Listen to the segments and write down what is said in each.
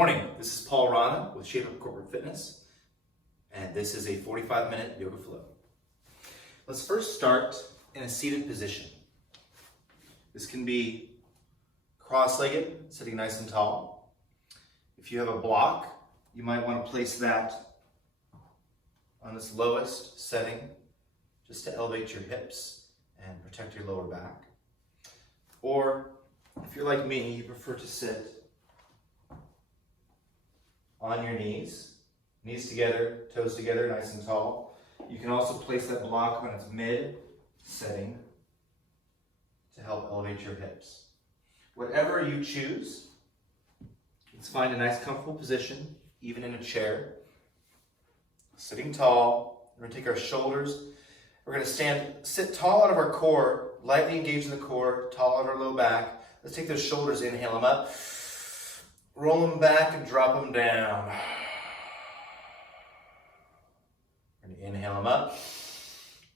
Morning, this is Paul Rana with Shape Up Corporate Fitness, and this is a 45-minute yoga flow. Let's first start in a seated position. This can be cross-legged, sitting nice and tall. If you have a block, you might want to place that on this lowest setting just to elevate your hips and protect your lower back. Or if you're like me, you prefer to sit on your knees together, toes together, nice and tall. You can also place that block on its mid setting to help elevate your hips. Whatever you choose, let's find a nice comfortable position, even in a chair. Sitting tall, we're gonna take our shoulders, we're gonna sit tall out of our core, lightly engage in the core, tall out of our low back. Let's take those shoulders, inhale them up, roll them back and drop them down. We're gonna inhale them up,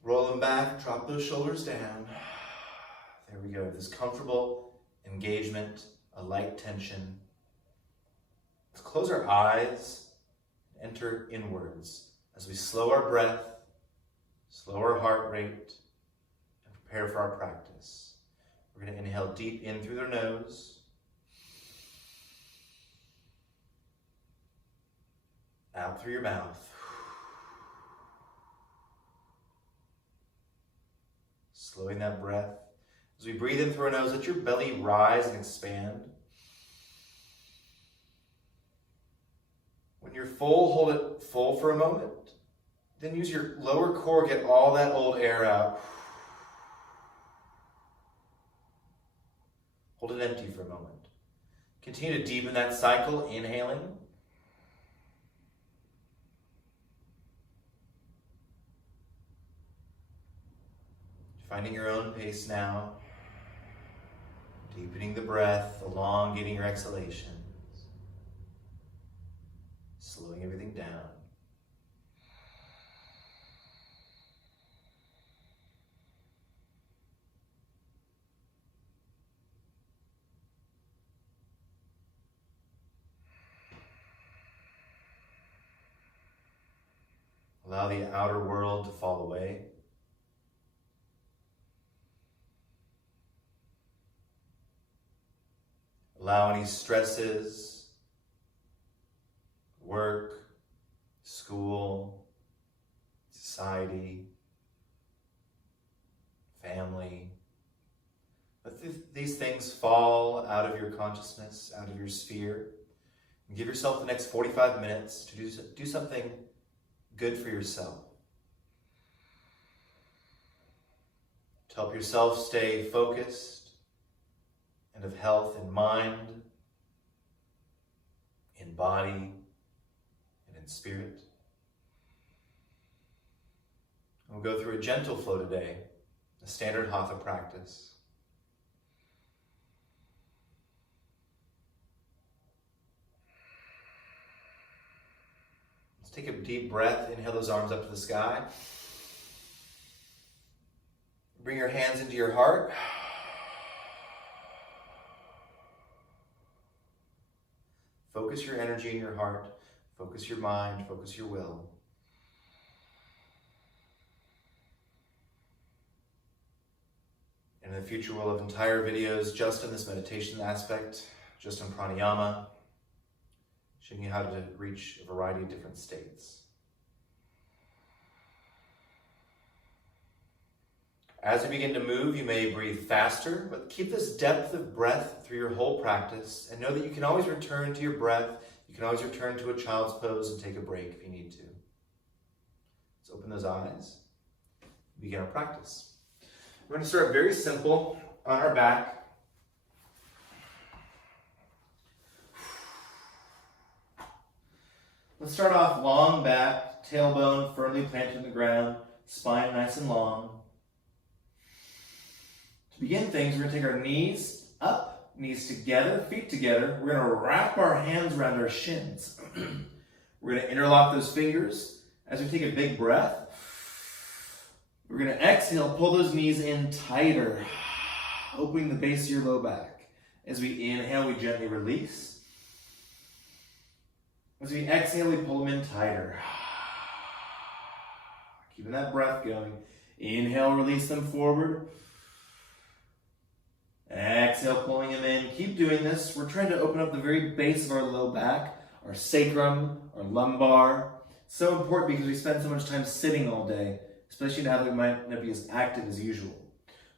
roll them back, drop those shoulders down. There we go, this comfortable engagement, a light tension. Let's close our eyes, enter inwards as we slow our breath, slow our heart rate, and prepare for our practice. We're gonna inhale deep in through their nose, out through your mouth. Slowing that breath. As we breathe in through our nose, let your belly rise and expand. When you're full, hold it full for a moment. Then use your lower core, get all that old air out. Hold it empty for a moment. Continue to deepen that cycle, inhaling. Finding your own pace now. Deepening the breath, elongating your exhalations. Slowing everything down. Allow the outer world to fall away. Allow any stresses, work, school, society, family. Let these things fall out of your consciousness, out of your sphere. And give yourself the next 45 minutes to do something good for yourself. To help yourself stay focused and of health in mind, in body, and in spirit. We'll go through a gentle flow today, a standard hatha practice. Let's take a deep breath, inhale those arms up to the sky. Bring your hands into your heart. Focus your energy in your heart, focus your mind, focus your will. And in the future, we'll have entire videos just on this meditation aspect, just on pranayama, showing you how to reach a variety of different states. As you begin to move, you may breathe faster, but keep this depth of breath through your whole practice, and know that you can always return to your breath. You can always return to a child's pose and take a break if you need to. Let's open those eyes, begin our practice. We're going to start very simple on our back. Let's start off long back, tailbone firmly planted in the ground, spine nice and long. To begin things, we're going to take our knees up, knees together, feet together. We're going to wrap our hands around our shins. We're going to interlock those fingers as we take a big breath. We're going to exhale, pull those knees in tighter, opening the base of your low back. As we inhale, we gently release. As we exhale, we pull them in tighter. Keeping that breath going. Inhale, release them forward. Exhale, pulling them in. Keep doing this. We're trying to open up the very base of our low back, our sacrum, our lumbar. So important because we spend so much time sitting all day, especially now that we might not be as active as usual.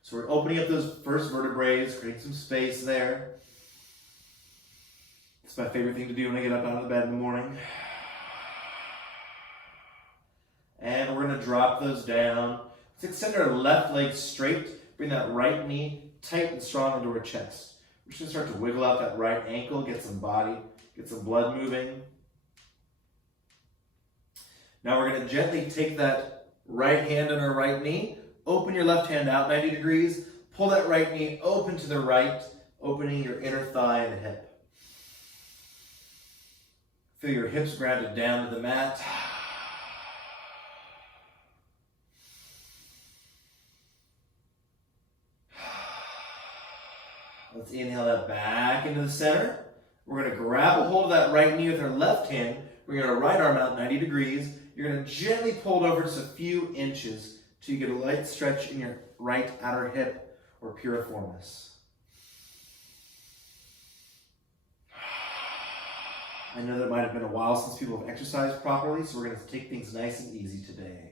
So we're opening up those first vertebrae, creating some space there. It's my favorite thing to do when I get up out of the bed in the morning. And we're going to drop those down. Let's extend our left leg straight. Bring that right knee tight and strong into our chest. We're just going to start to wiggle out that right ankle, get some body, get some blood moving. Now we're going to gently take that right hand on our right knee. Open your left hand out 90 degrees. Pull that right knee open to the right, opening your inner thigh and hip. Feel your hips grounded down to the mat. Let's inhale that back into the center. We're going to grab a hold of that right knee with our left hand. We're going to right arm out 90 degrees. You're going to gently pull it over just a few inches till you get a light stretch in your right outer hip or piriformis. I know that it might have been a while since people have exercised properly, so we're going to take things nice and easy today.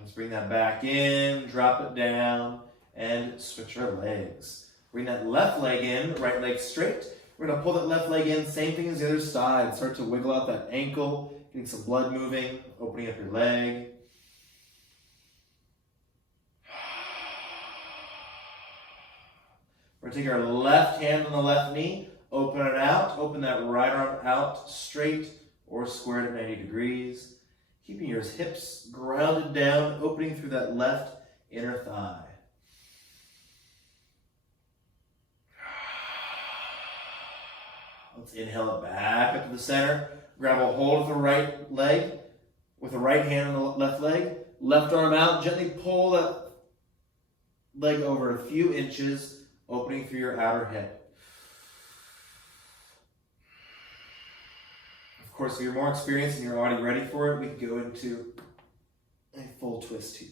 Let's bring that back in, drop it down, and switch our legs. Bring that left leg in, right leg straight. We're going to pull that left leg in, same thing as the other side. Start to wiggle out that ankle, getting some blood moving, opening up your leg. We're going to take our left hand on the left knee, open it out, open that right arm out straight or squared at 90 degrees. Keeping your hips grounded down, opening through that left inner thigh. Let's inhale it back up to the center. Grab a hold of the right leg with the right hand on the left leg. Left arm out, gently pull that leg over a few inches, opening through your outer hip. Of course, if you're more experienced and you're already ready for it, we can go into a full twist here.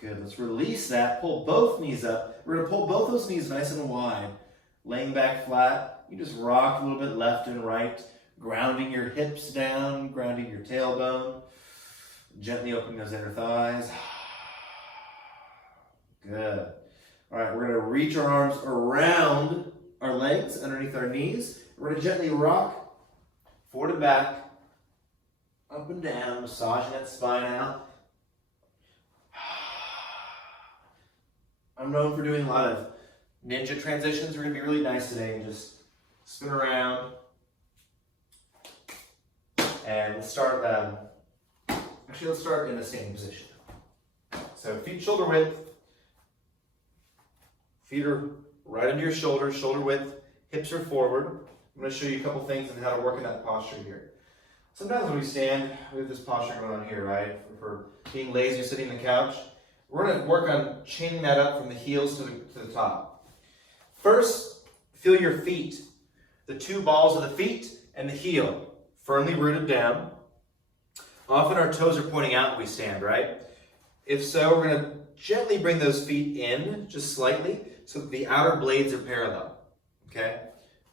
Good, let's release that. Pull both knees up. We're going to pull both those knees nice and wide. Laying back flat. You just rock a little bit left and right. Grounding your hips down, grounding your tailbone. Gently opening those inner thighs. Good. All right, we're going to reach our arms around our legs, underneath our knees. We're going to gently rock forward and back, up and down, massaging that spine out. I'm known for doing a lot of ninja transitions. We're going to be really nice today and just spin around. And let's start, let's start in a standing position. So feet shoulder width. Feet are right under your shoulders, shoulder width, hips are forward. I'm going to show you a couple things on how to work in that posture here. Sometimes when we stand, we have this posture going on here, right? For being lazy or sitting on the couch. We're going to work on chaining that up from the heels to the top. First, feel your feet. The two balls of the feet and the heel firmly rooted down. Often our toes are pointing out when we stand, right? If so, we're going to gently bring those feet in, just slightly, so that the outer blades are parallel, okay?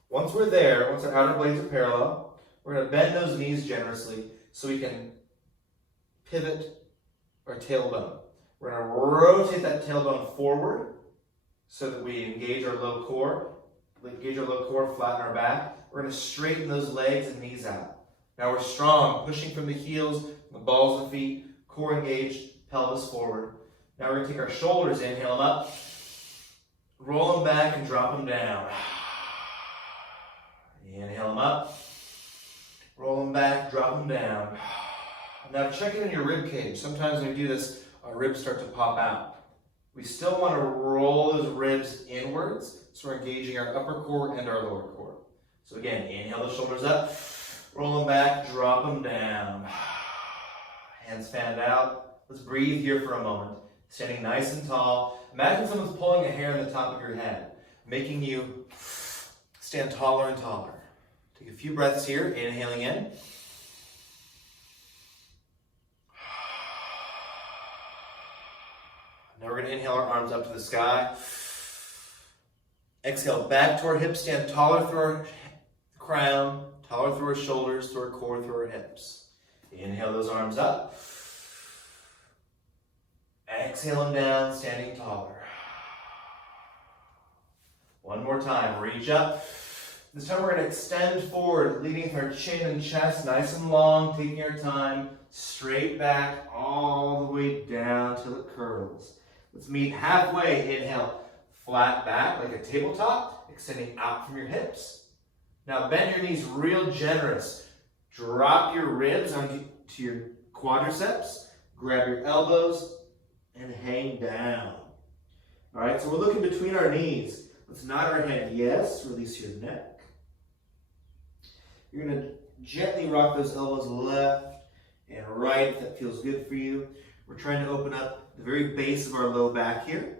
Once we're there, once our outer blades are parallel, we're going to bend those knees generously so we can pivot our tailbone. We're going to rotate that tailbone forward so that we engage our low core, flatten our back. We're going to straighten those legs and knees out. Now we're strong, pushing from the heels, the balls of the feet, core engaged, pelvis forward. Now we're going to take our shoulders, inhale them up, roll them back and drop them down. Inhale them up, roll them back, drop them down. Now check in on your rib cage. Sometimes when we do this, our ribs start to pop out. We still want to roll those ribs inwards, so we're engaging our upper core and our lower core. So again, inhale the shoulders up, roll them back, drop them down. Hands fanned out. Let's breathe here for a moment. Standing nice and tall. Imagine someone's pulling a hair on the top of your head, making you stand taller and taller. Take a few breaths here, inhaling in. Now we're going to inhale our arms up to the sky. Exhale back to our hips, stand taller through our crown, taller through our shoulders, through our core, through our hips. Inhale those arms up. Exhale them down, standing taller. One more time, reach up. This time we're going to extend forward, leading with our chin and chest nice and long, taking our time, straight back all the way down till it curls. Let's meet halfway. Inhale, flat back like a tabletop, extending out from your hips. Now bend your knees real generous. Drop your ribs onto your quadriceps, grab your elbows, and hang down. All right, so we're looking between our knees. Let's nod our head yes, release your neck. You're going to gently rock those elbows left and right if that feels good for you. We're trying to open up the very base of our low back here.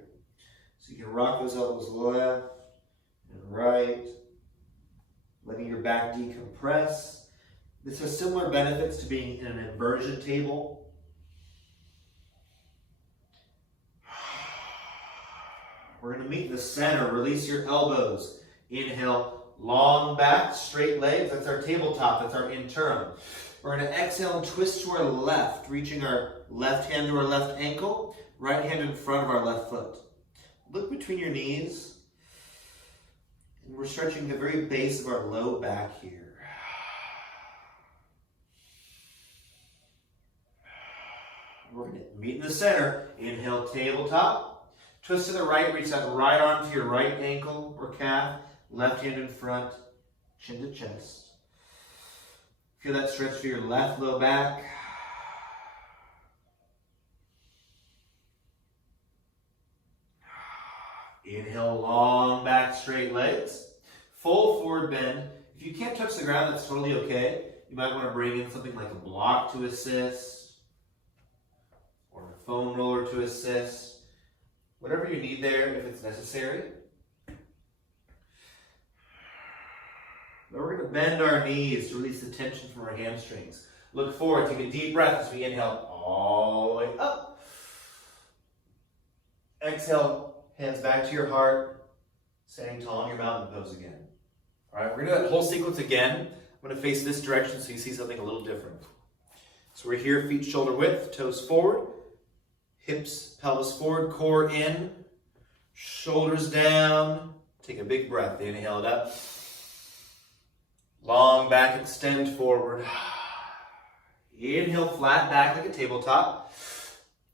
So you can rock those elbows left and right, letting your back decompress. This has similar benefits to being in an inversion table. We're going to meet in the center. Release your elbows. Inhale, long back, straight legs. That's our tabletop. That's our interim. We're going to exhale and twist to our left, reaching our left hand to our left ankle, right hand in front of our left foot. Look between your knees. And we're stretching the very base of our low back here. We're going to meet in the center. Inhale, tabletop. Twist to the right, reach that right arm to your right ankle or calf. Left hand in front, chin to chest. Feel that stretch through your left low back. Inhale, long back, straight legs. Full forward bend. If you can't touch the ground, that's totally okay. You might want to bring in something like a block to assist, or a foam roller to assist. Whatever you need there, if it's necessary. Now we're going to bend our knees to release the tension from our hamstrings. Look forward, take a deep breath as we inhale all the way up. Exhale, hands back to your heart, standing tall in your mountain pose again. All right, we're going to do that whole sequence again. I'm going to face this direction so you see something a little different. So we're here, feet shoulder width, toes forward. Hips, pelvis forward, core in, shoulders down. Take a big breath. Inhale it up. Long back, extend forward. Inhale, flat back like a tabletop.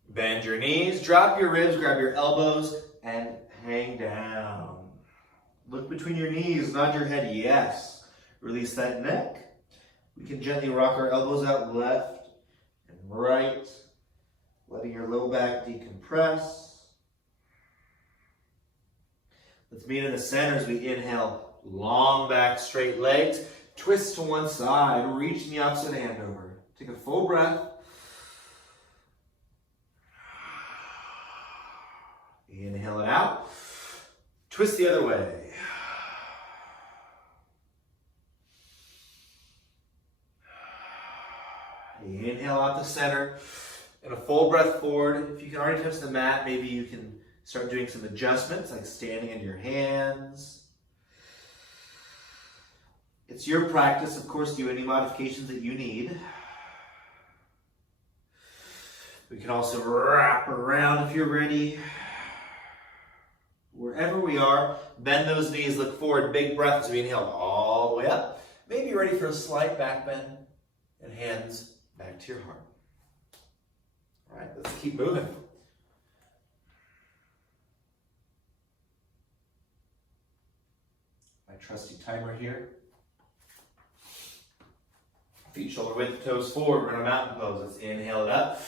Bend your knees, drop your ribs, grab your elbows, and hang down. Look between your knees, nod your head yes. Release that neck. We can gently rock our elbows out left and right. Letting your low back decompress. Let's meet in the center as we inhale. Long back, straight legs. Twist to one side. Reach the opposite hand over. Take a full breath. Inhale it out. Twist the other way. Inhale out the center. And a full breath forward. If you can already touch the mat, maybe you can start doing some adjustments, like standing in your hands. It's your practice, of course, do any modifications that you need. We can also wrap around if you're ready. Wherever we are, bend those knees, look forward, big breath as we inhale all the way up. Maybe you're ready for a slight back bend and hands back to your heart. All right, let's keep moving. My trusty timer here. Feet shoulder width, toes forward. We're in a mountain pose. Let's inhale it up.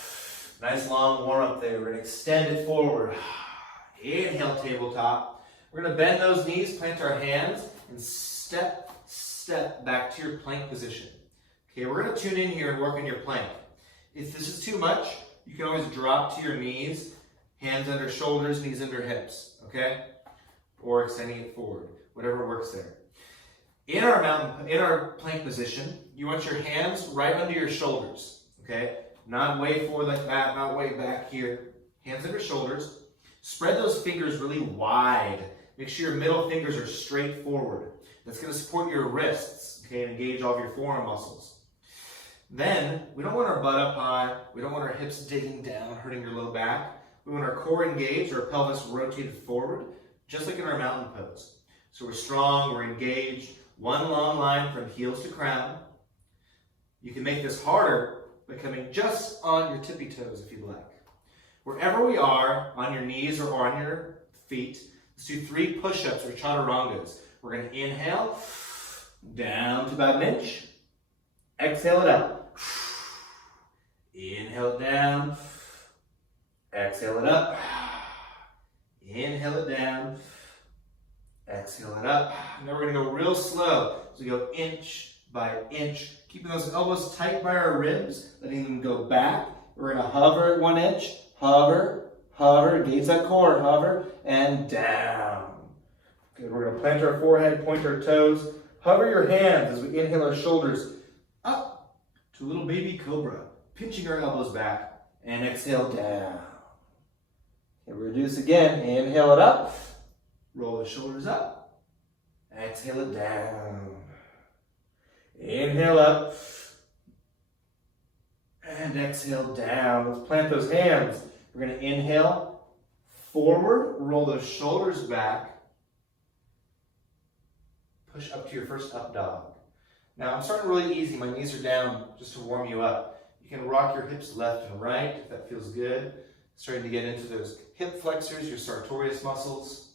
Nice long warm up there. We're going to extend it forward. Inhale, tabletop. We're going to bend those knees, plant our hands, and step back to your plank position. Okay, we're going to tune in here and work on your plank. If this is too much, you can always drop to your knees, Hands under shoulders, knees under hips, okay? Or extending it forward, whatever works there. In our plank position, you want your hands right under your shoulders, okay? Not way forward like that, not way back here. Hands under shoulders. Spread those fingers really wide. Make sure your middle fingers are straight forward. That's going to support your wrists, okay, and engage all of your forearm muscles. Then, we don't want our butt up high. We don't want our hips digging down, hurting your low back. We want our core engaged, our pelvis rotated forward, just like in our mountain pose. So we're strong, we're engaged. One long line from heels to crown. You can make this harder by coming just on your tippy toes if you'd like. Wherever we are, on your knees or on your feet, let's do 3 push-ups or chaturangas. We're going to inhale, down to about an inch. Exhale it up. Inhale it down. Exhale it up. Inhale it down. Exhale it up. Now we're going to go real slow. So we go inch by inch, keeping those elbows tight by our ribs, letting them go back. We're going to hover at 1 inch. Hover, hover, engage that core, hover, and down. Good. We're going to plant our forehead, point our toes. Hover your hands as we inhale our shoulders up to a little baby cobra, pinching our elbows back, and exhale down. Okay, reduce again. Inhale it up. Roll the shoulders up. Exhale it down. Inhale up. And exhale down. Let's plant those hands. We're going to inhale forward. Roll those shoulders back. Push up to your first up dog. Now I'm starting really easy. My knees are down just to warm you up. You can rock your hips left and right if that feels good. Starting to get into those hip flexors, your sartorius muscles.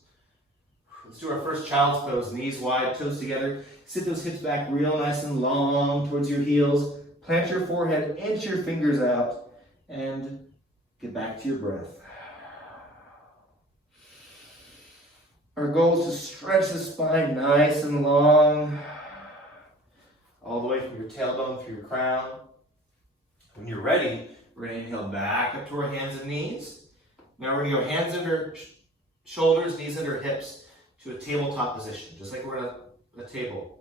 Let's do our first child's pose. Knees wide, toes together. Sit those hips back real nice and long towards your heels. Plant your forehead, inch your fingers out, and get back to your breath. Our goal is to stretch the spine nice and long, all the way from your tailbone through your crown. When you're ready, we're going to inhale back up to our hands and knees. Now we're going to go hands under shoulders, knees under hips to a tabletop position, just like we're at a table.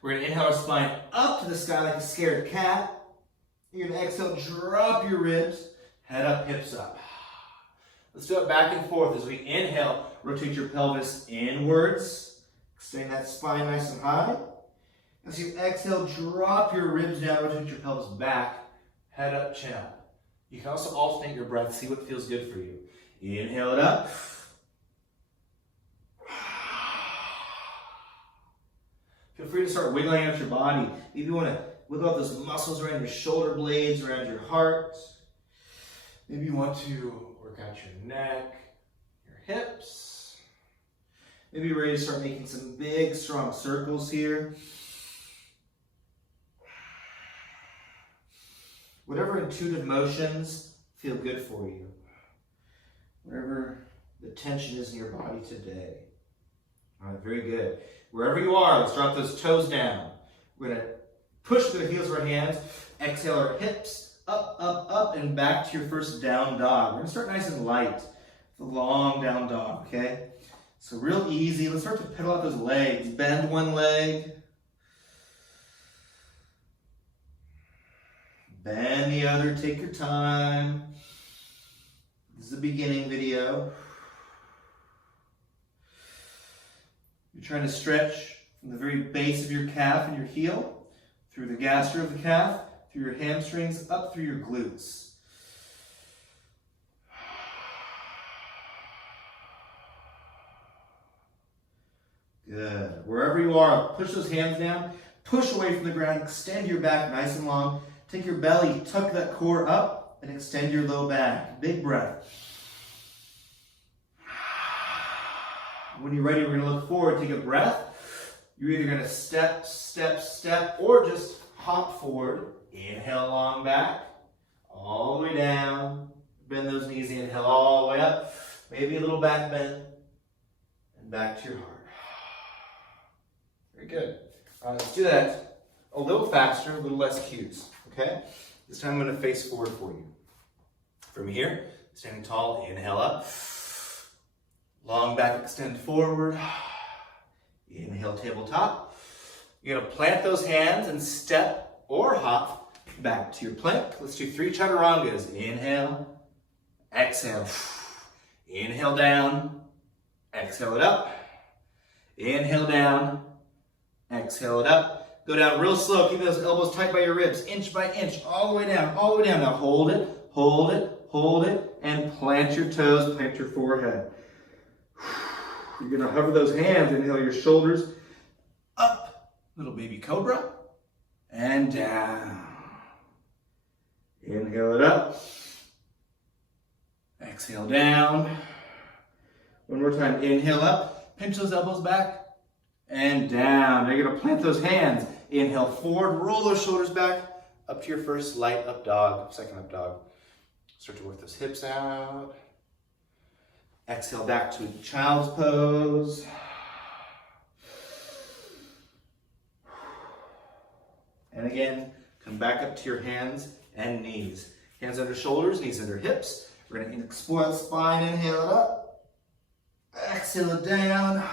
We're going to inhale our spine up to the sky like a scared cat. You're going to exhale, drop your ribs, head up, hips up. Let's do it back and forth. As we inhale, rotate your pelvis inwards, extend that spine nice and high. As you exhale, drop your ribs down, rotate your pelvis back, head up, chin up. You can also alternate your breath, see what feels good for you. Inhale it up. Feel free to start wiggling out your body. Maybe you want to wiggle out those muscles around your shoulder blades, around your heart. Maybe you want to work out your neck, your hips. Maybe you're ready to start making some big, strong circles here. Whatever intuitive motions feel good for you. Whatever the tension is in your body today. All right, very good. Wherever you are, let's drop those toes down. We're going to push through the heels of our hands. Exhale our hips up, up, up, and back to your first down dog. We're going to start nice and light. The long down dog, okay? So real easy. Let's start to pedal out those legs. Bend one leg. Bend the other. Take your time. This is the beginning video. You're trying to stretch from the very base of your calf and your heel, through the gastra of the calf, through your hamstrings, up through your glutes. Good. Wherever you are, push those hands down, push away from the ground, extend your back nice and long. Take your belly, tuck that core up, and extend your low back. Big breath. When you're ready, we're going to look forward. Take a breath. You're either going to step, step, step, or just hop forward. Inhale long back, all the way down. Bend those knees, inhale all the way up. Maybe a little back bend, and back to your heart. Very good. Let's do that a little faster, a little less cues, okay? This time I'm going to face forward for you. From here, Standing tall, inhale up. Long back extend forward. Inhale, tabletop. You're gonna plant those hands and step or hop back to your plank. Let's do 3 chaturangas. Inhale, exhale. Inhale down, exhale it up. Inhale down, exhale it up. Go down real slow, keep those elbows tight by your ribs, inch by inch, all the way down, all the way down. Now hold it, hold it, hold it, and plant your toes, plant your forehead. You're gonna hover those hands, inhale your shoulders up, little baby cobra, and down. Inhale it up, exhale down. One more time, inhale up, pinch those elbows back, and down. Now you're gonna plant those hands. Inhale forward, roll those shoulders back, up to your first light up dog, second up dog. Start to work those hips out. Exhale back to a child's pose. And again, come back up to your hands and knees. Hands under shoulders, knees under hips. We're gonna explore the spine, inhale it up. Exhale it down.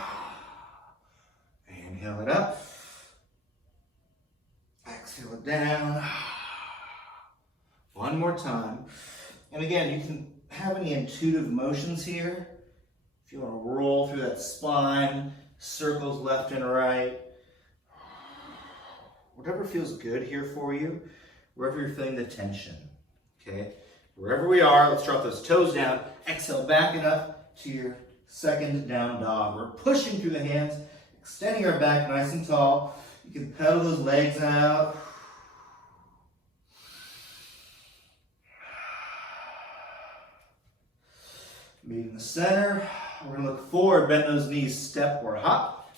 Inhale it up. Exhale it down. One more time. And again, you can have any intuitive motions here. If you want to roll through that spine, circles left and right. Whatever feels good here for you, wherever you're feeling the tension. Okay? Wherever we are, let's drop those toes down. Exhale, back it up to your second down dog. We're pushing through the hands, extending our back nice and tall. You can pedal those legs out. Meet in the center. We're gonna look forward, bend those knees, step or hop.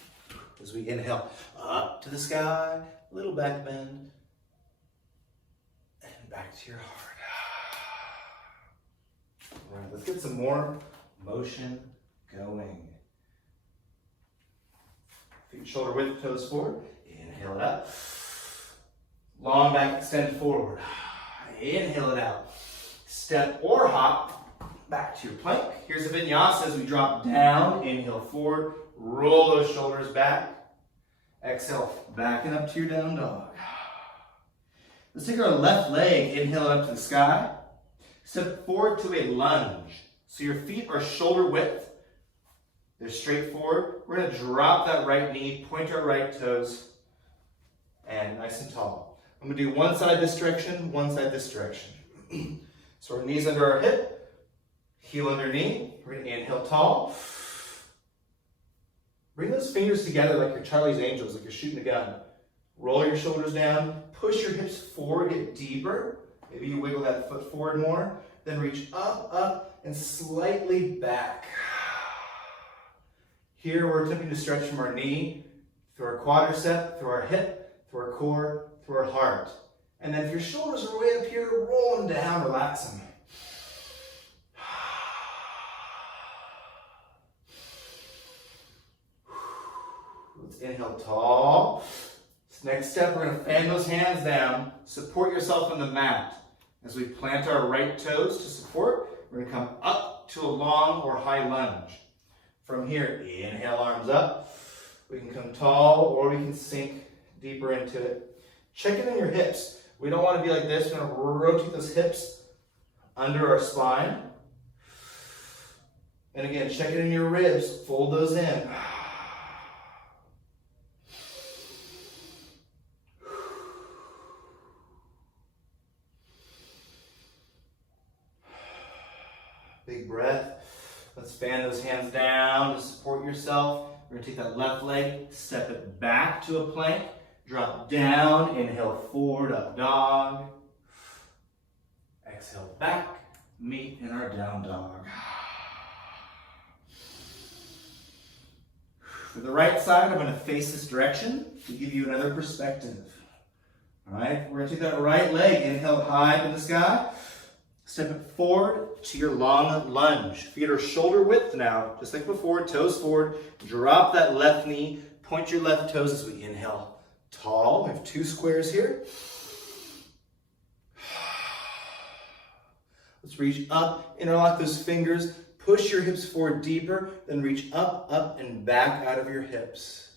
As we inhale, up to the sky, little back bend, and back to your heart. All right, let's get some more motion going. Feet shoulder width, toes forward. Inhale it up. Long back, extend forward. Inhale it out. Step or hop back to your plank. Here's a vinyasa as we drop down. Inhale forward. Roll those shoulders back. Exhale, backing up to your down dog. Let's take our left leg, inhale up to the sky. Step forward to a lunge. So your feet are shoulder width. They're straight forward. We're gonna drop that right knee, point our right toes, and nice and tall. I'm gonna do one side this direction, one side this direction. So our knees under our hip, heel under knee. We're gonna inhale tall. Bring those fingers together like you're Charlie's Angels, like you're shooting a gun. Roll your shoulders down, push your hips forward, get deeper. Maybe you wiggle that foot forward more. Then reach up, up, and slightly back. Here we're attempting to stretch from our knee, through our quadricep, through our hip, through our core, through our heart. And then if your shoulders are way up here, roll them down, relax them. Let's inhale tall. This next step, we're gonna fan those hands down, support yourself on the mat. As we plant our right toes to support, we're gonna come up to a long or high lunge. From here, inhale, arms up. We can come tall or we can sink deeper into it. Check in on your hips. We don't want to be like this. We're going to rotate those hips under our spine. And again, check it in your ribs. Fold those in. Big breath. Let's fan those hands down to support yourself. We're going to take that left leg, step it back to a plank, drop down, inhale forward, up dog. Exhale back, meet in our down dog. For the right side, I'm going to face this direction to give you another perspective. All right, we're going to take that right leg, inhale high to the sky. Step it forward to your long lunge. Feet are shoulder width now, just like before, toes forward. Drop that left knee, point your left toes as we inhale. Tall, we have 2 squares here. Let's reach up, interlock those fingers, push your hips forward deeper, then reach up, up, and back out of your hips.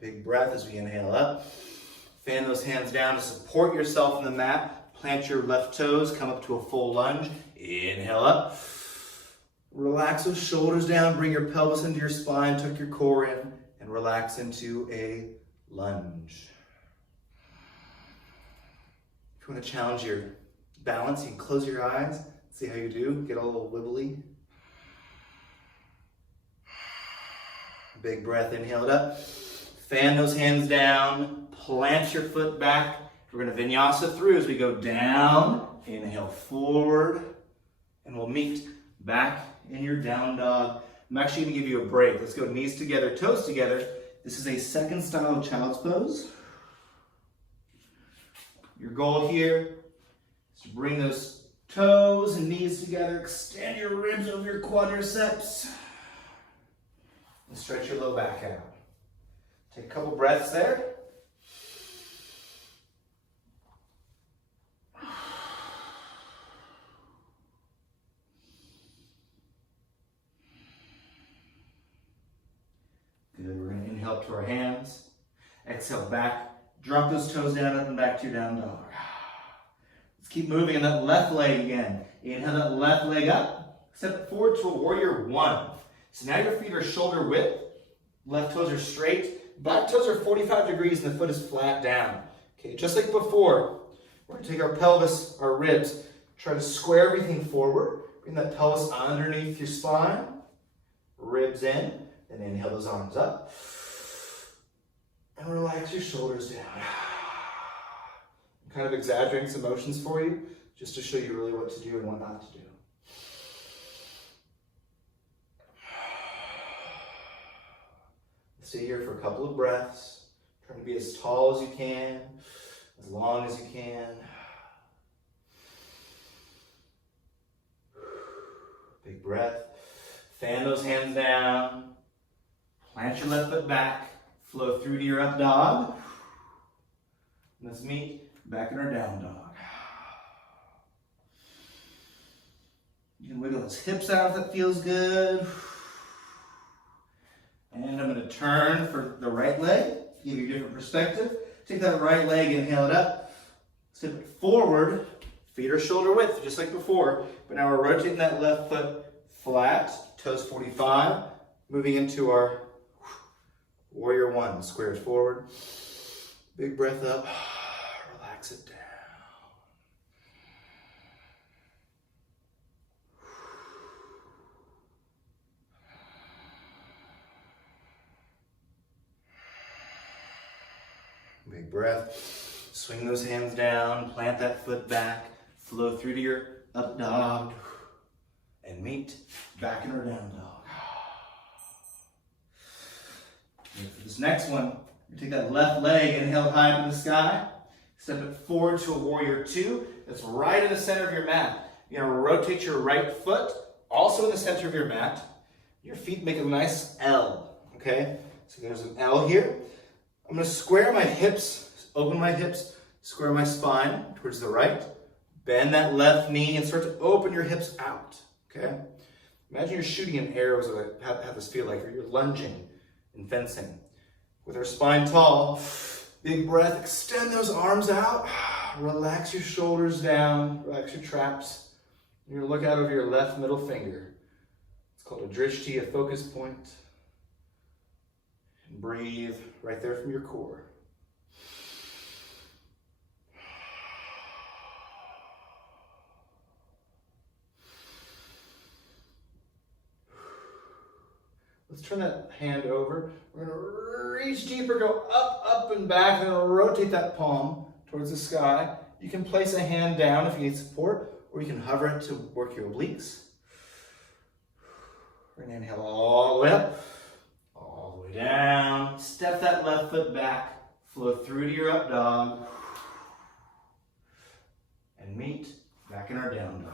Big breath as we inhale up. Fan those hands down to support yourself on the mat. Plant your left toes, come up to a full lunge. Inhale up. Relax those shoulders down, bring your pelvis into your spine, tuck your core in, and relax into a lunge. If you want to challenge your balance, you can close your eyes, see how you do, get a little wibbly. Big breath, inhale it up. Fan those hands down, plant your foot back. We're going to vinyasa through as we go down, inhale forward, and we'll meet back in your down dog. I'm actually going to give you a break. Let's go knees together, toes together. This is a second style of child's pose. Your goal here is to bring those toes and knees together, extend your ribs over your quadriceps, and stretch your low back out. Take a couple breaths there. Good, we're going to inhale up to our hands. Exhale back, drop those toes down, up and back to your down dog. Let's keep moving in that left leg again. Inhale that left leg up, step forward to a warrior one. So now your feet are shoulder width, left toes are straight, back toes are 45 degrees and the foot is flat down. Okay, just like before, we're going to take our pelvis, our ribs, try to square everything forward. Bring that pelvis underneath your spine, ribs in, and inhale those arms up. And relax your shoulders down. I'm kind of exaggerating some motions for you, just to show you really what to do and what not to do. Stay here for a couple of breaths. Try to be as tall as you can, as long as you can. Big breath. Fan those hands down. Plant your left foot back. Flow through to your up dog. Let's meet back in our down dog. You can wiggle those hips out if that feels good. And I'm going to turn for the right leg, give you a different perspective. Take that right leg, inhale it up. Step it forward, feet are shoulder width, just like before. But now we're rotating that left foot flat, toes 45. Moving into our warrior one, squares forward. Big breath up, relax it down. Big breath. Swing those hands down, plant that foot back, flow through to your up dog, and meet back in our down dog. And for this next one, you take that left leg, inhale high up in the sky, step it forward to a warrior two. That's right in the center of your mat. You're going to rotate your right foot, also in the center of your mat. Your feet make a nice L, okay? So there's an L here. I'm going to square my hips, open my hips, square my spine towards the right. Bend that left knee and start to open your hips out, okay? Imagine you're shooting an arrow, so how this feel like, or you're lunging in fencing. With our spine tall, big breath, extend those arms out. Relax your shoulders down, relax your traps. You're going to look out over your left middle finger. It's called a drishti, a focus point. And breathe right there from your core. Let's turn that hand over. We're going to reach deeper, go up, up, and back, and rotate that palm towards the sky. You can place a hand down if you need support, or you can hover it to work your obliques. We're going to inhale all the way up, all the way down. Step that left foot back, flow through to your up dog, and meet back in our down dog.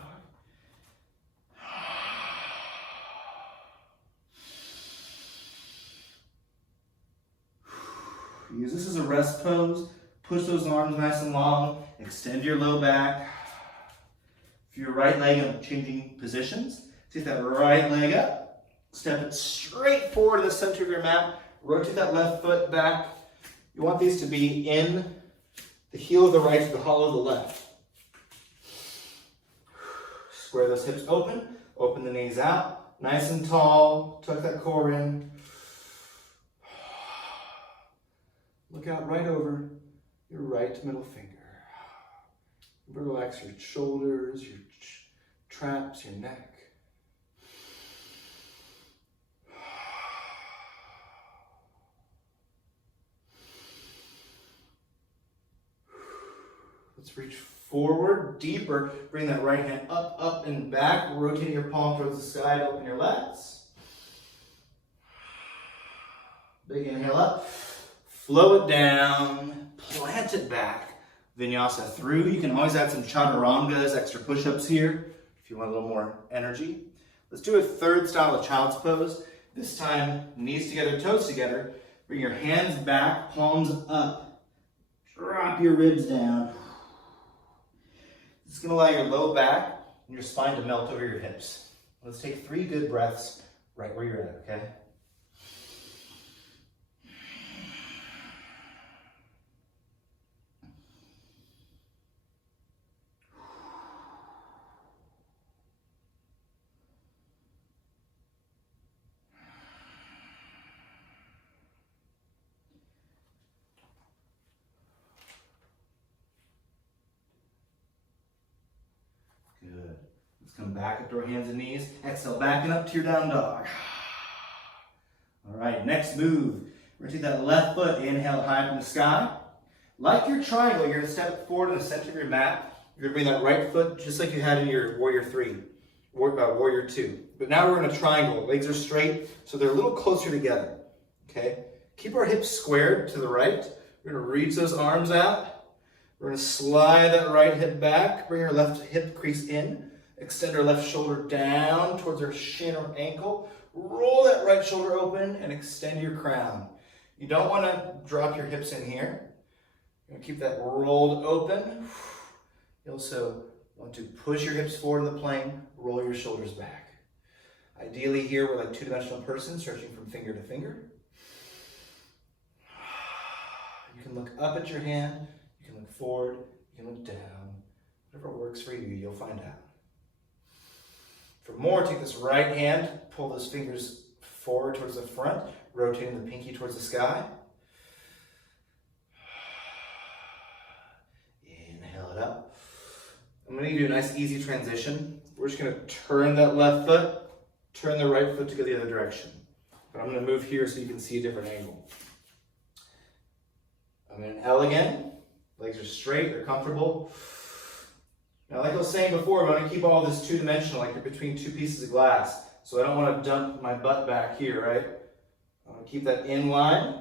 Use this as a rest pose. Push those arms nice and long. Extend your low back. For your right leg, I'm changing positions. Take that right leg up. Step it straight forward to the center of your mat. Rotate that left foot back. You want these to be in the heel of the right to the hollow of the left. Square those hips open. Open the knees out. Nice and tall. Tuck that core in. Look out right over your right middle finger. Relax your shoulders, your traps, your neck. Let's reach forward, deeper. Bring that right hand up, up, and back. Rotating your palm towards the sky to open your legs. Big inhale up. Flow it down. Plant it back. Vinyasa through. You can always add some chaturangas, extra push-ups here if you want a little more energy. Let's do a third style of child's pose. This time, knees together, toes together. Bring your hands back, palms up. Drop your ribs down. This is going to allow your low back and your spine to melt over your hips. Let's take 3 good breaths right where you're at, okay? Good. Let's come back up to our hands and knees. Exhale, backing up to your down dog. All right, next move. We're going to take that left foot, inhale high from the sky. Like your triangle, you're going to step forward in the center of your mat. You're going to bring that right foot just like you had in your Warrior 3, Warrior 2. But now we're in a triangle. Legs are straight, so they're a little closer together. Okay? Keep our hips squared to the right. We're going to reach those arms out. We're going to slide that right hip back. Bring our left hip crease in. Extend our left shoulder down towards our shin or ankle. Roll that right shoulder open and extend your crown. You don't want to drop your hips in here. You're going to keep that rolled open. You also want to push your hips forward in the plane. Roll your shoulders back. Ideally here, we're like two-dimensional person, stretching from finger to finger. You can look up at your hand. You can look forward. You can look down. Whatever works for you, you'll find out. For more, take this right hand, pull those fingers forward towards the front, rotating the pinky towards the sky. Inhale it up. I'm going to give you a nice easy transition. We're just going to turn that left foot, turn the right foot to go the other direction. But I'm going to move here so you can see a different angle. I'm going to inhale again. Legs are straight, they're comfortable. Now, like I was saying before, we want to keep all this two-dimensional, like you're between two pieces of glass. So I don't want to dump my butt back here, right? I want to keep that in line.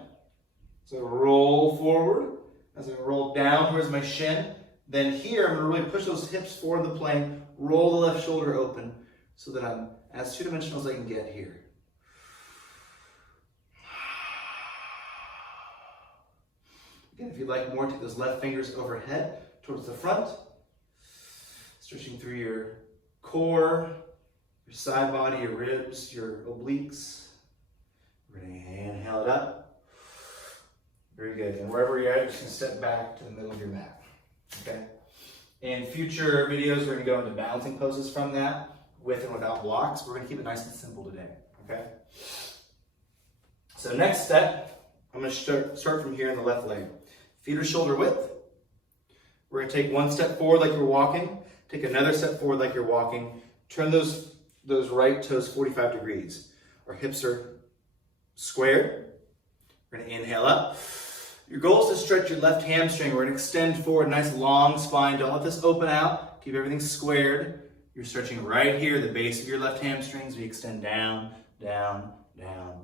So roll forward. As I roll down towards my shin. Then here, I'm going to really push those hips forward the plane, roll the left shoulder open so that I'm as two-dimensional as I can get here. Again, if you'd like more, take those left fingers overhead towards the front. Stretching through your core, your side body, your ribs, your obliques. We're going to inhale it up. Very good. And wherever you're at, you're just going to step back to the middle of your mat. Okay? In future videos, we're going to go into balancing poses from that, with and without blocks. We're going to keep it nice and simple today. Okay? So next step, I'm going to start from here in the left leg. Feet are shoulder width. We're going to take one step forward like you're walking. Take another step forward like you're walking. Turn those right toes 45 degrees. Our hips are squared. We're going to inhale up. Your goal is to stretch your left hamstring. We're going to extend forward, nice long spine. Don't let this open out. Keep everything squared. You're stretching right here, the base of your left hamstring, as we extend down, down, down.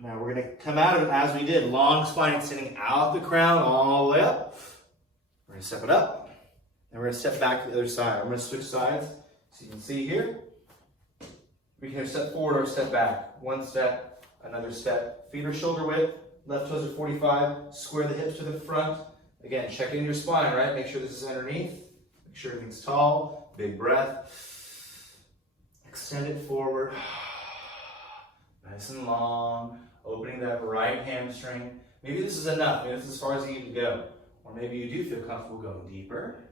Now we're gonna come out of it as we did. Long spine extending out the crown all the way up. We're gonna step it up. And we're gonna step back to the other side. I'm gonna switch sides. So you can see here, we can step forward or step back. One step, another step. Feet are shoulder width, left toes are 45. Square the hips to the front. Again, check in your spine, right? Make sure this is underneath. Make sure everything's tall. Big breath. Extend it forward. Nice and long. Opening that right hamstring. Maybe this is enough. Maybe this is as far as you need to go. Or maybe you do feel comfortable going deeper.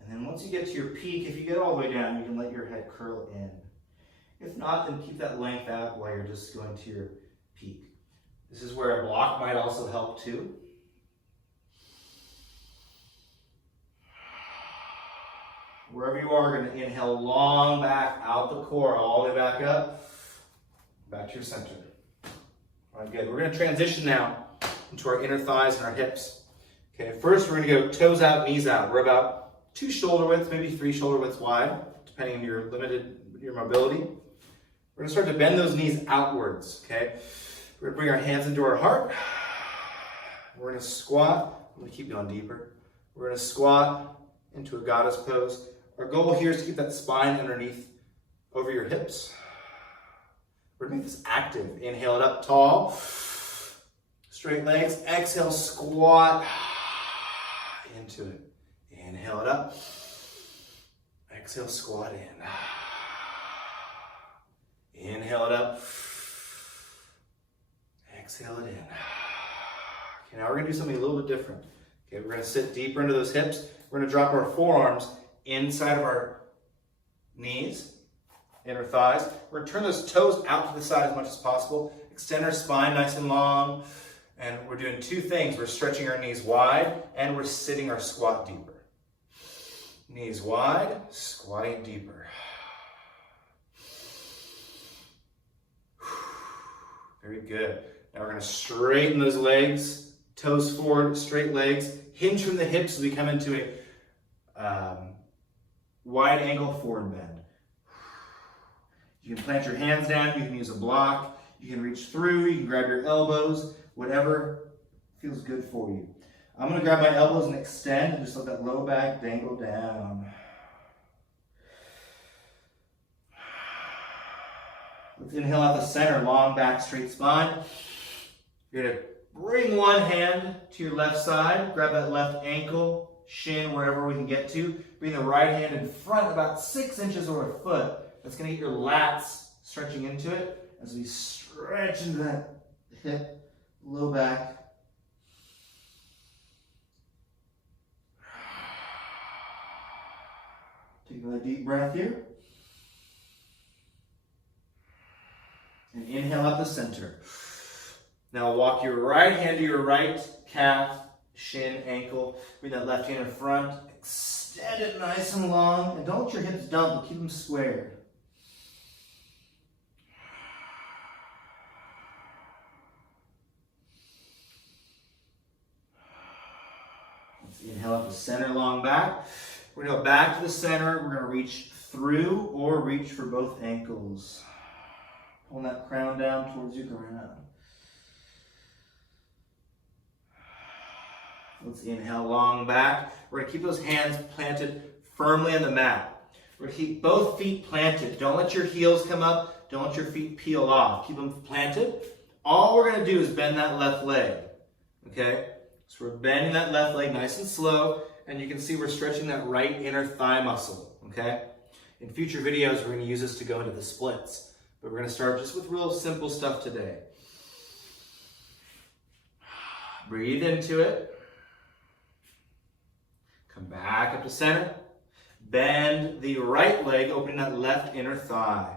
And then once you get to your peak, if you get all the way down, you can let your head curl in. If not, then keep that length out while you're just going to your peak. This is where a block might also help too. Wherever you are, you're going to inhale long back out the core, all the way back up, back to your center. All right, good. We're going to transition now into our inner thighs and our hips. Okay, first we're going to go toes out, knees out. We're about 2 shoulder widths, maybe 3 shoulder widths wide, depending on your mobility. We're going to start to bend those knees outwards, okay? We're going to bring our hands into our heart. We're going to squat. I'm going to keep going deeper. We're going to squat into a goddess pose. Our goal here is to keep that spine underneath over your hips. We're going to make this active. Inhale it up tall. Straight legs. Exhale, squat into it. Inhale it up. Exhale, squat in. Inhale it up. Exhale it in. Okay, now we're going to do something a little bit different. Okay, we're going to sit deeper into those hips. We're going to drop our forearms inside of our knees, inner thighs. We're going to turn those toes out to the side as much as possible. Extend our spine nice and long. And we're doing 2 things. We're stretching our knees wide and we're sitting our squat deeper. Knees wide, squatting deeper. Very good. Now we're going to straighten those legs, toes forward, straight legs, hinge from the hips as we come into a wide angle forward bend. You can plant your hands down, you can use a block, you can reach through, you can grab your elbows, whatever feels good for you. I'm going to grab my elbows and extend and just let that low back dangle down. Let's inhale out the center, long back, straight spine. You're going to bring one hand to your left side, grab that left ankle, shin, wherever we can get to. Bring the right hand in front about 6 inches or a foot. That's going to get your lats stretching into it as we stretch into that hip, low back. Take another deep breath here. And inhale out the center. Now walk your right hand to your right calf, shin, ankle. Bring that left hand in front. Extend it nice and long. And don't let your hips dump, keep them squared. Let's inhale up the center, long back. We're going to go back to the center. We're going to reach through or reach for both ankles. Pull that crown down towards your ground. Let's inhale long back. We're going to keep those hands planted firmly on the mat. We're going to keep both feet planted. Don't let your heels come up. Don't let your feet peel off. Keep them planted. All we're going to do is bend that left leg. Okay? So we're bending that left leg nice and slow. And you can see we're stretching that right inner thigh muscle. Okay? In future videos, we're going to use this to go into the splits. But we're going to start just with real simple stuff today. Breathe into it. Come back up to center. Bend the right leg, opening that left inner thigh.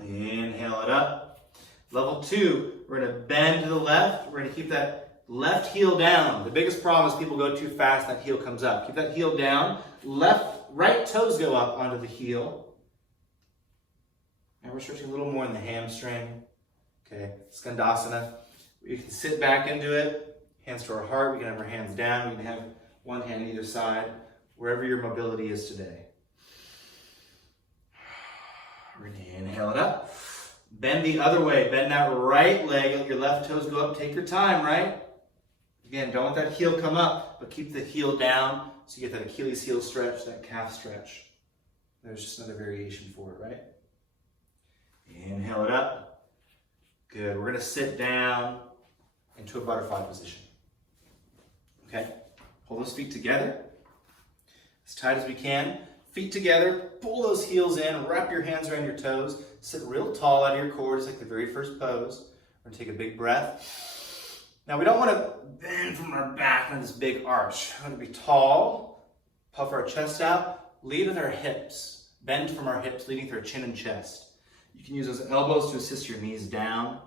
Inhale it up. Level 2, we're going to bend to the left. We're going to keep that left heel down. The biggest problem is people go too fast, that heel comes up. Keep that heel down. Right toes go up onto the heel. And we're stretching a little more in the hamstring. Okay, Skandasana. We can sit back into it. Hands to our heart. We can have our hands down. We can have one hand on either side. wherever your mobility is today. We're gonna inhale it up. Bend the other way. Bend that right leg. Let your left toes go up. Take your time, right? Again, don't let that heel come up, but keep the heel down so you get that Achilles heel stretch, that calf stretch. There's just another variation for it, right? Inhale it up. Good. We're gonna sit down into a butterfly position. Okay? Pull those feet together as tight as we can. Feet together, pull those heels in, wrap your hands around your toes, sit real tall out of your core, just like the very first pose. We're gonna take a big breath. Now we don't wanna bend from our back on this big arch. We're gonna be tall, puff our chest out, lead with our hips. Bend from our hips, leading through our chin and chest. You can use those elbows to assist your knees down.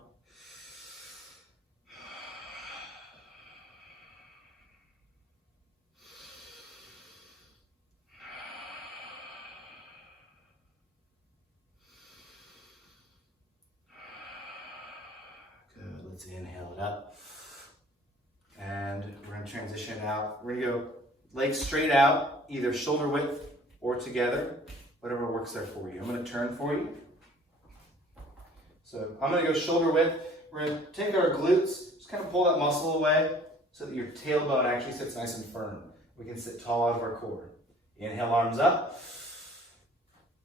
Let's inhale it up. And we're going to transition out. We're going to go legs straight out, either shoulder width or together, whatever works there for you. I'm going to turn for you. So I'm going to go shoulder width. We're going to take our glutes, just kind of pull that muscle away so that your tailbone actually sits nice and firm. We can sit tall out of our core. Inhale, arms up.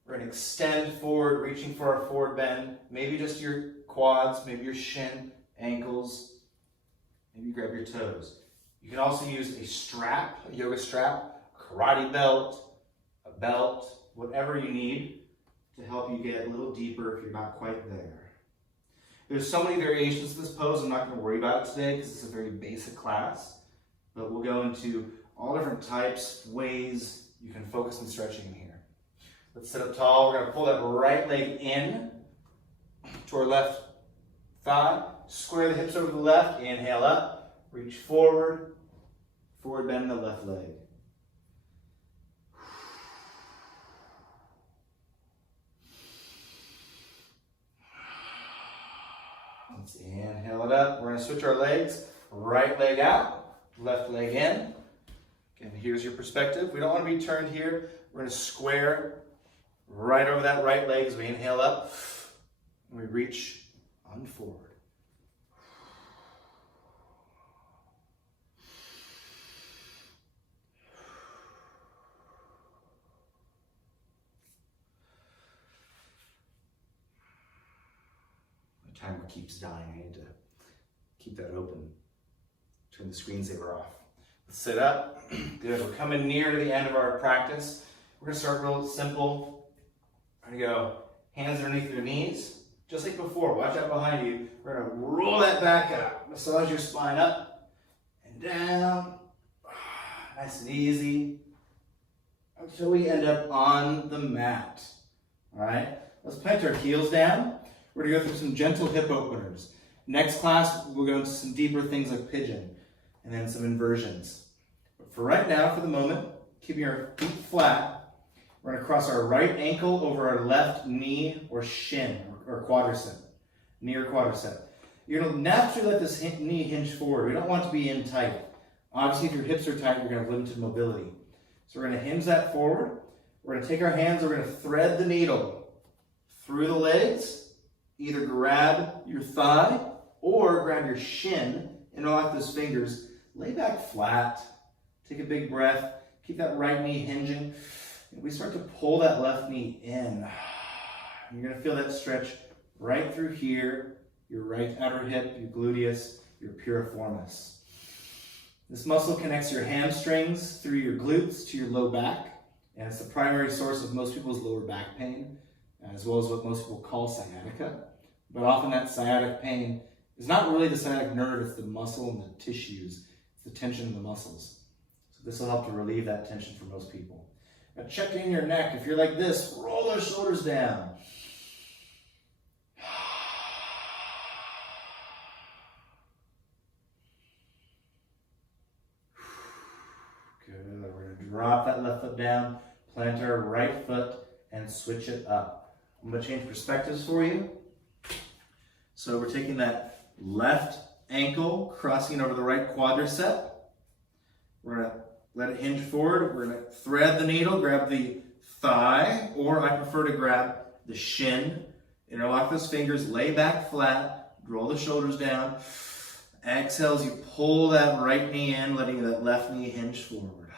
We're going to extend forward, reaching for our forward bend. Maybe just your quads, maybe your shin, ankles, maybe grab your toes. You can also use a strap, a yoga strap, a karate belt, a belt, whatever you need to help you get a little deeper if you're not quite there. There's so many variations to this pose, I'm not going to worry about it today because it's a very basic class, but we'll go into all different types, ways you can focus on stretching here. Let's sit up tall. We're going to pull that right leg in to our left thigh. Square the hips over the left. Inhale up. Reach forward. Forward bend the left leg. Let's inhale it up. We're going to switch our legs. Right leg out. Left leg in. Again, here's your perspective. We don't want to be turned here. We're going to square right over that right leg as we inhale up. And we reach on forward. My timer keeps dying. I need to keep that open. Turn the screensaver off. Let's sit up. Good. We're coming near to the end of our practice. We're going to start real simple. We're going to go hands underneath your knees. Just like before, watch out behind you. We're going to roll that back out. Massage your spine up and down. Nice and easy. Until we end up on the mat. All right? Let's plant our heels down. We're going to go through some gentle hip openers. Next class, we'll go into some deeper things like pigeon and then some inversions. But for right now, for the moment, keeping our feet flat, we're going to cross our right ankle over our left knee or shin or quadricep, knee or quadricep. You're going to naturally let this knee hinge forward. We don't want it to be in tight. Obviously, if your hips are tight, you're going to have limited mobility. So we're going to hinge that forward. We're going to take our hands, we're going to thread the needle through the legs, either grab your thigh or grab your shin, interlock those fingers, lay back flat, take a big breath, keep that right knee hinging. And we start to pull that left knee in. You're going to feel that stretch right through here, your right outer hip, your gluteus, your piriformis. This muscle connects your hamstrings through your glutes to your low back, and it's the primary source of most people's lower back pain, as well as what most people call sciatica. But often that sciatic pain is not really the sciatic nerve, it's the muscle and the tissues. It's the tension in the muscles. So this will help to relieve that tension for most people. Now check in your neck. If you're like this, roll those shoulders down. Good. We're going to drop that left foot down, plant our right foot, and switch it up. I'm going to change perspectives for you. So we're taking that left ankle, crossing it over the right quadricep. We're going to let it hinge forward. We're gonna thread the needle, grab the thigh, or I prefer to grab the shin. Interlock those fingers, lay back flat, roll the shoulders down. Exhale as you pull that right knee in, letting that left knee hinge forward.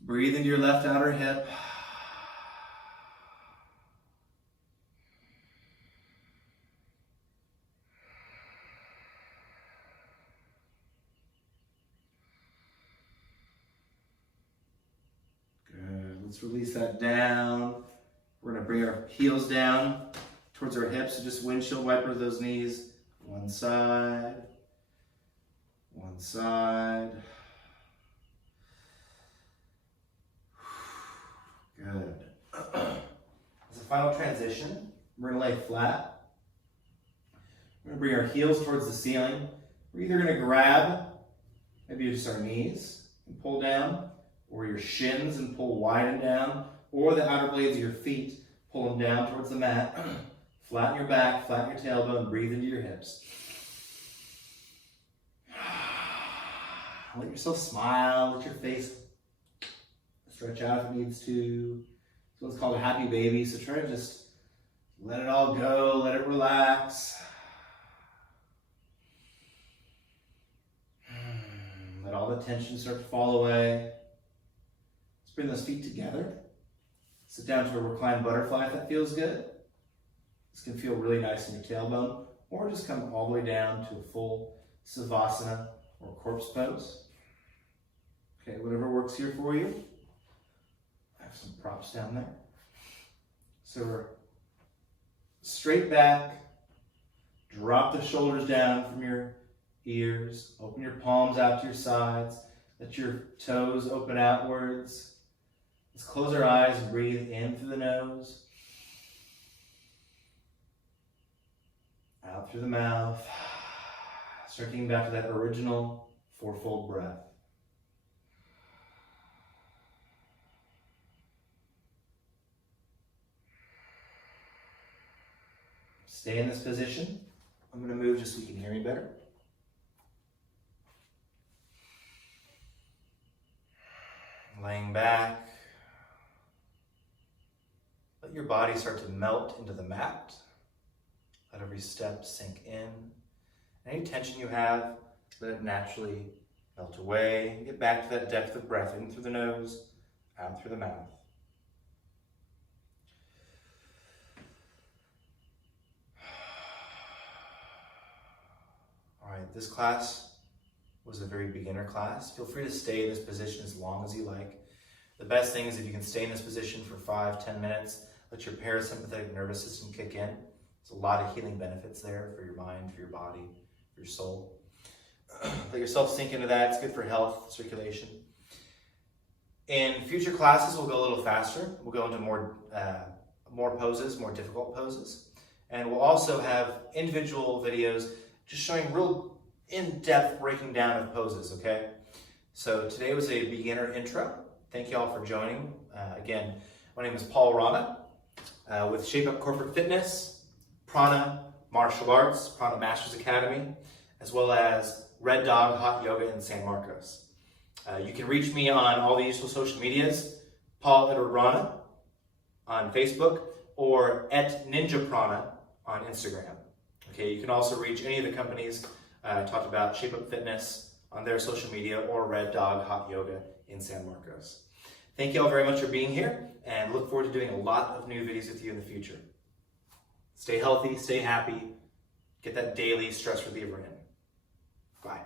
Breathe into your left outer hip. Good. Let's release that down. We're going to bring our heels down towards our hips, so just windshield wiper those knees. One side. One side. Good. As a final transition, we're going to lay flat. We're going to bring our heels towards the ceiling. We're either going to grab, maybe just our knees and pull down, or your shins and pull wide and down, or the outer blades of your feet, pull them down towards the mat. Flatten your back, flatten your tailbone, breathe into your hips. Let yourself smile, let your face stretch out if it needs to. This one's called a happy baby, so try to just let it all go, let it relax. Let all the tension start to fall away. Let's bring those feet together. Sit down to a reclined butterfly if that feels good. This can feel really nice in your tailbone, or just come all the way down to a full Savasana or corpse pose. Okay, whatever works here for you. I have some props down there. So we're straight back, drop the shoulders down from your ears, open your palms out to your sides, let your toes open outwards. Let's close our eyes and breathe in through the nose. Out through the mouth, circling back to that original fourfold breath. Stay in this position. I'm going to move just so you can hear me better. Laying back. Let your body start to melt into the mat. Let every step sink in. Any tension you have, let it naturally melt away. Get back to that depth of breath, in through the nose, out through the mouth. All right, this class was a very beginner class. Feel free to stay in this position as long as you like. The best thing is if you can stay in this position for 5-10 minutes, let your parasympathetic nervous system kick in. There's a lot of healing benefits there for your mind, for your body, for your soul. Let yourself sink into that. It's good for health, circulation. In future classes, we'll go a little faster. We'll go into more poses, more difficult poses. And we'll also have individual videos just showing real in-depth breaking down of poses, okay? So today was a beginner intro. Thank you all for joining. Again, my name is Paul Rana with Shape Up Corporate Fitness, Prana Martial Arts, Prana Masters Academy, as well as Red Dog Hot Yoga in San Marcos. You can reach me on all the usual social medias, Paul Edward Rana on Facebook, or @Ninja Prana on Instagram. Okay, you can also reach any of the companies I talked about, Shape Up Fitness on their social media, or Red Dog Hot Yoga in San Marcos. Thank you all very much for being here, and look forward to doing a lot of new videos with you in the future. Stay healthy, stay happy, get that daily stress reliever in. Bye.